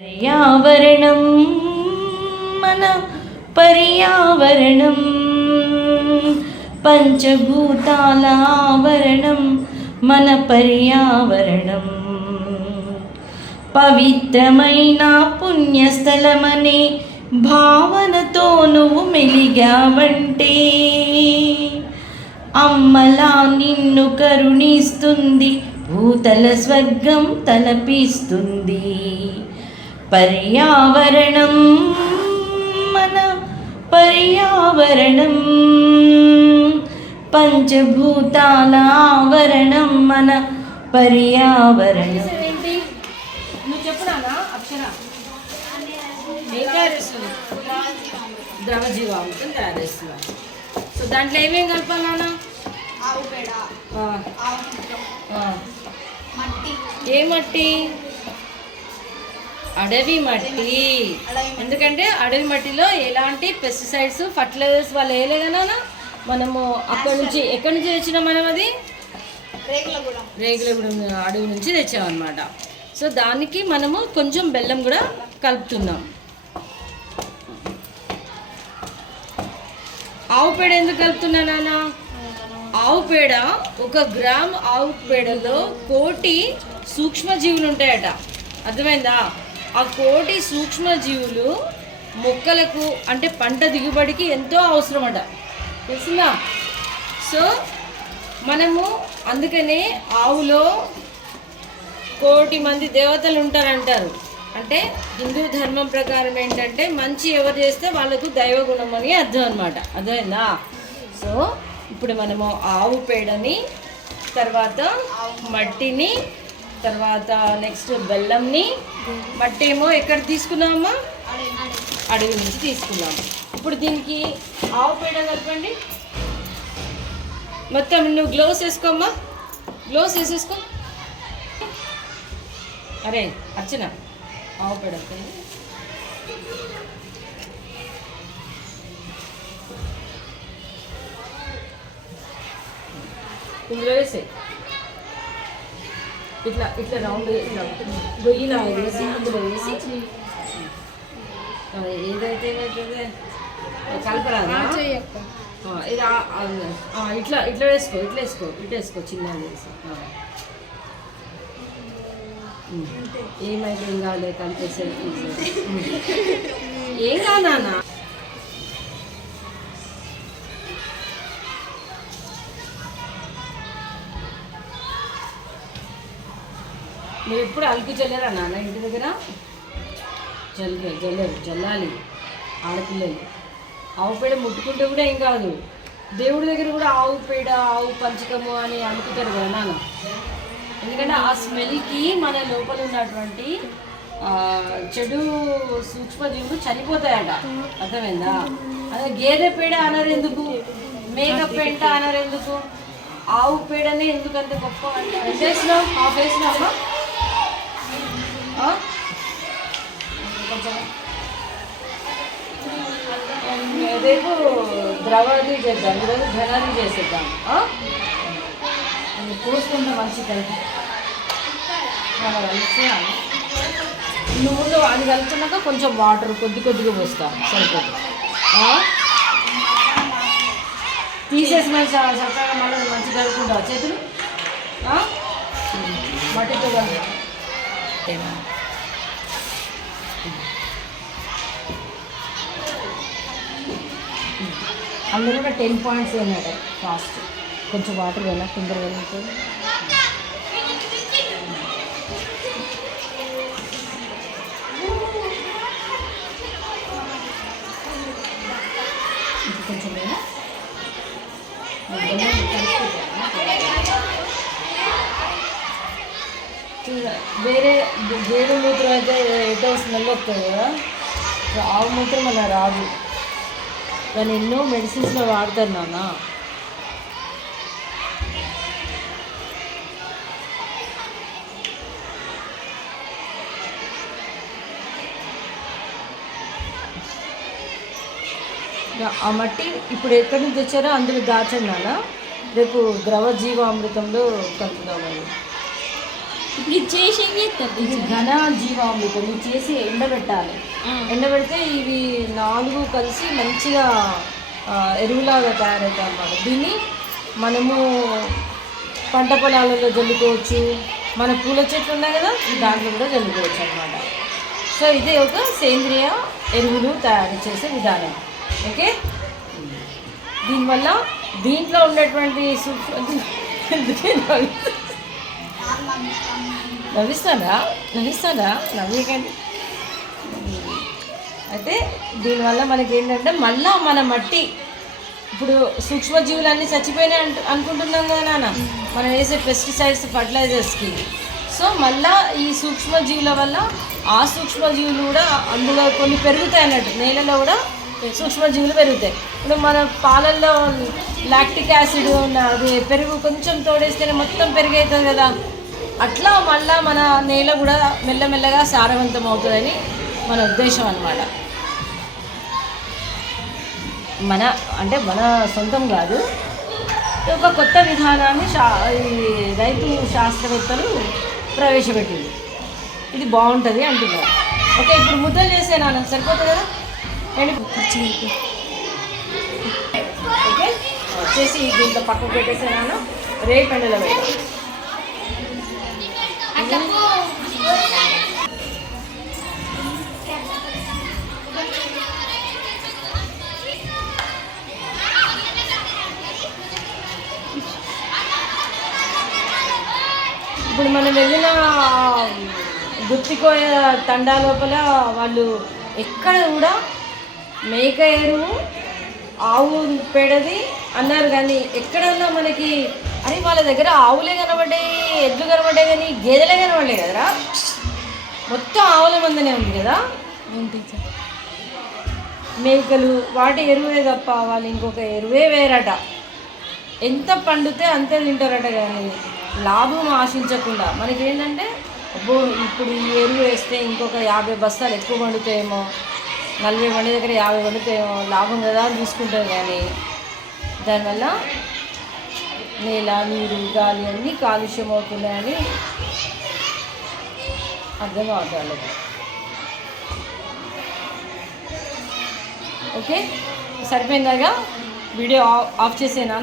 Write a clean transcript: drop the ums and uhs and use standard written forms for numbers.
పర్యావరణం మన పర్యావరణం పంచభూతాల ఆవరణం మన పర్యావరణం పవిత్రమైన పుణ్యస్థలమనే భావనతో నువ్వు మెలిగావంటే అమ్మలా నిన్ను కరుణిస్తుంది భూతల స్వర్గం తలపిస్తుంది. పర్యావరణం మన పర్యావరణం పంచభూతాల ఆవరణం మన పర్యావరణం. నువ్వు చెప్పు నాన్న అక్షర ఏం తయారు చేస్తున్నావు? ద్రవజీవామృతం తయారు చేస్తున్నావు. సో దాంట్లో ఏమేమి కలపాలి నాన్న? ఆవు పేడ, ఆవు మూత్రం, మట్టి. ఏ మట్టి? అడవి మట్టి. ఎందుకంటే అడవి మట్టిలో ఎలాంటి పెస్టిసైడ్స్ ఫర్టిలైజర్స్ వాళ్ళు వేయలే కదా. మనము అక్కడ నుంచి ఎక్కడి నుంచి తెచ్చినాం మనం? అది రేగులగూడెం అడవి నుంచి తెచ్చామన్నమాట. సో దానికి మనము కొంచెం బెల్లం కూడా కలుపుతున్నాం. ఆవు పేడ ఎందుకు కలుపుతున్నా నాన్న? ఆవు పేడ 1 గ్రామ్ ఆవు పేడలో 1,000,000 సూక్ష్మజీవులు ఉంటాయట. అర్థమైందా? ఆ 1,000,000 సూక్ష్మజీవులు మొక్కలకు అంటే పంట దిగుబడికి ఎంతో అవసరమట. తెలిసిందా? సో మనము అందుకనే ఆవులో 1,000,000 మంది దేవతలు ఉంటారంటారు. అంటే హిందూ ధర్మం ప్రకారం ఏంటంటే మంచి ఎవరు చేస్తే వాళ్ళకు దైవగుణం అని అర్థం అనమాట. అర్థమైందా? సో ఇప్పుడు మనము ఆవు పేడని, తర్వాత మట్టిని, తర్వాత నెక్స్ట్ బెల్లంని. మట్టి ఏమో ఎక్కడ తీసుకున్నామమ్మా? అడవి నుంచి తీసుకున్నాము. ఇప్పుడు దీనికి ఆవు పేడ కలపండి. మొత్తం నువ్వు గ్లోవ్స్ వేసుకోమ్మా, గ్లోవ్స్ వేసేసుకో. అరే అర్చన, ఆవు పేడ ఇందులో వేసే ఇట్లా ఇట్లా రౌండ్ గొయ్యిలా వేసి అందులో వేసి ఏదైతే ఏమవుతుంది కలపరాదా? ఇది ఇట్లా ఇట్లా వేసుకో, ఇట్లా వేసుకో, ఇట్లా వేసుకో, చిన్నగా వేసి. ఏమైతే ఏం కావాలి, కలిపేసే ఏం కాదా? మీరు ఎప్పుడు అలుకు చల్లారా నాన్న? ఇంటి దగ్గర జల్లాలి ఆడపిల్లలు. ఆవు పేడ ముట్టుకుంటే కూడా ఏం కాదు. దేవుడి దగ్గర కూడా ఆవు పేడ, ఆవు పంచకము అని అనుకుంటారు కదా నాన్న. ఎందుకంటే ఆ స్మెల్కి మన లోపల ఉన్నటువంటి చెడు సూక్ష్మజీవులు చనిపోతాయట. అర్థమైందా? అదే గేదె పేడ అనరు ఎందుకు? మేకప్ పెంట అనరు ఎందుకు? ఆవు పేడనే ఎందుకంటే గొప్ప అంటే వేసినాం. హాఫ్ వేసినామా? రేపు ద్రవది చేద్దాం, ఈరోజు ఘనాది చేసేద్దాం. పోసుకుంటే మంచి కలిపి నువ్వు అది కలుపుకున్నాక కొంచెం వాటర్ కొద్దిగా పోస్తాం, సరిపోతుంది. తీసేసి మంచి చక్కగా మళ్ళీ మంచి కలుపుకుంటావు. చేతులు మట్టితో కలుపు. అందులో కూడా 10 పాయింట్స్ అయినాయి ఫాస్ట్. కొంచెం వాటర్ వెళ్ళా తొందరగా వెళ్ళిపోయి కొంచెం వేరే గేదె మూత్రం అయితే ఎటో స్మెల్ వస్తుంది కదా. ఆవు మూత్రం అలా రాదు. దాన్ని ఎన్నో మెడిసిన్స్లో వాడతారు నాన్న. ఆ మట్టి ఇప్పుడు ఎక్కడి నుంచి తెచ్చారో అందులో దాచండి నాన్న. రేపు ద్రవ జీవామృతంలో కలుపుదామని. ఇప్పుడు ఇది చేసి ఏం చేస్తారు ఇది ఘన జీవామృతం ఇది చేసి ఎండబెట్టాలి. ఎండబెడితే ఇవి 4 కలిసి మంచిగా ఎరువులాగా తయారవుతాయి అన్నమాట. దీన్ని మనము పంట పొలాలలో జల్లుకోవచ్చు, మన పూల చెట్లు ఉన్నాయి కదా దాంట్లో కూడా జల్లుకోవచ్చు అన్నమాట. సో ఇది ఒక సేంద్రియ ఎరువులు తయారు చేసే విధానం. ఓకే, దీనివల్ల దీంట్లో ఉన్నటువంటి నవ్విస్తాడా నవ్వకండి. అయితే దీనివల్ల మనకి ఏంటంటే మళ్ళా మన మట్టి ఇప్పుడు సూక్ష్మజీవులన్నీ చచ్చిపోయినాయి అనుకుంటున్నాం కదా నాన్న, మనం వేసే పెస్టిసైడ్స్ ఫర్టిలైజర్స్కి. సో మళ్ళా ఈ సూక్ష్మజీవుల వల్ల ఆ సూక్ష్మజీవులు కూడా అందులో కొన్ని పెరుగుతాయి అన్నట్టు, నేలలో కూడా సూక్ష్మజీవులు పెరుగుతాయి. ఇప్పుడు మన పాలల్లో లాక్టిక్ యాసిడ్ అది పెరుగు కొంచెం తోడేస్తేనే మొత్తం పెరుగవుతుంది కదా, అట్లా మళ్ళీ మన నేల కూడా మెల్లమెల్లగా సారవంతం అవుతుందని మన ఉద్దేశం అన్నమాట. మన సొంతం కాదు, ఒక కొత్త విధానాన్ని ఈ రైతు శాస్త్రవేత్తలు ప్రవేశపెట్టింది. ఇది బాగుంటుంది అంటున్నారు. ఓకే, ఇప్పుడు ముద్దలు చేసేనా సరిపోతుంది కదా. ఓకే, వచ్చేసి దీంట్లో పక్కకు పెట్టేసేనాను, రేపు ఎండలో పెట్టాను. ఇప్పుడు మనం వెళ్ళిన గుత్తికోయ తండా లోపల వాళ్ళు ఎక్కడ కూడా మేక ఎరువు ఆవు పేడది అన్నారు, కానీ ఎక్కడన్నా మనకి అని వాళ్ళ దగ్గర ఆవులే కనబడ్డాయి, ఎడ్లు కనబడ్డాయి, కానీ గేదెలే కనబడలే కదరా. మొత్తం ఆవుల మందనే ఉంది కదా, మేకలు వాటి ఎరువే తప్ప వాళ్ళు ఇంకొక ఎరువే వేరట. ఎంత పండితే అంతే తింటారట, కానీ లాభం ఆశించకుండా. మనకి ఏంటంటే అబ్బో ఇప్పుడు ఈ ఎరువు వేస్తే ఇంకొక 50 బస్తాలు ఎక్కువ పండుతాయేమో, 40 మంది దగ్గర 50 పండుతాయేమో, లాభం కదా అని చూసుకుంటారు. కానీ దానివల్ల నేల, నీరు, గాలి అన్నీ కాలుష్యం అవుతున్నాయని అర్థం అవుతారు. ఓకే, సరిపోయిందిగా. Video off చేసేనా?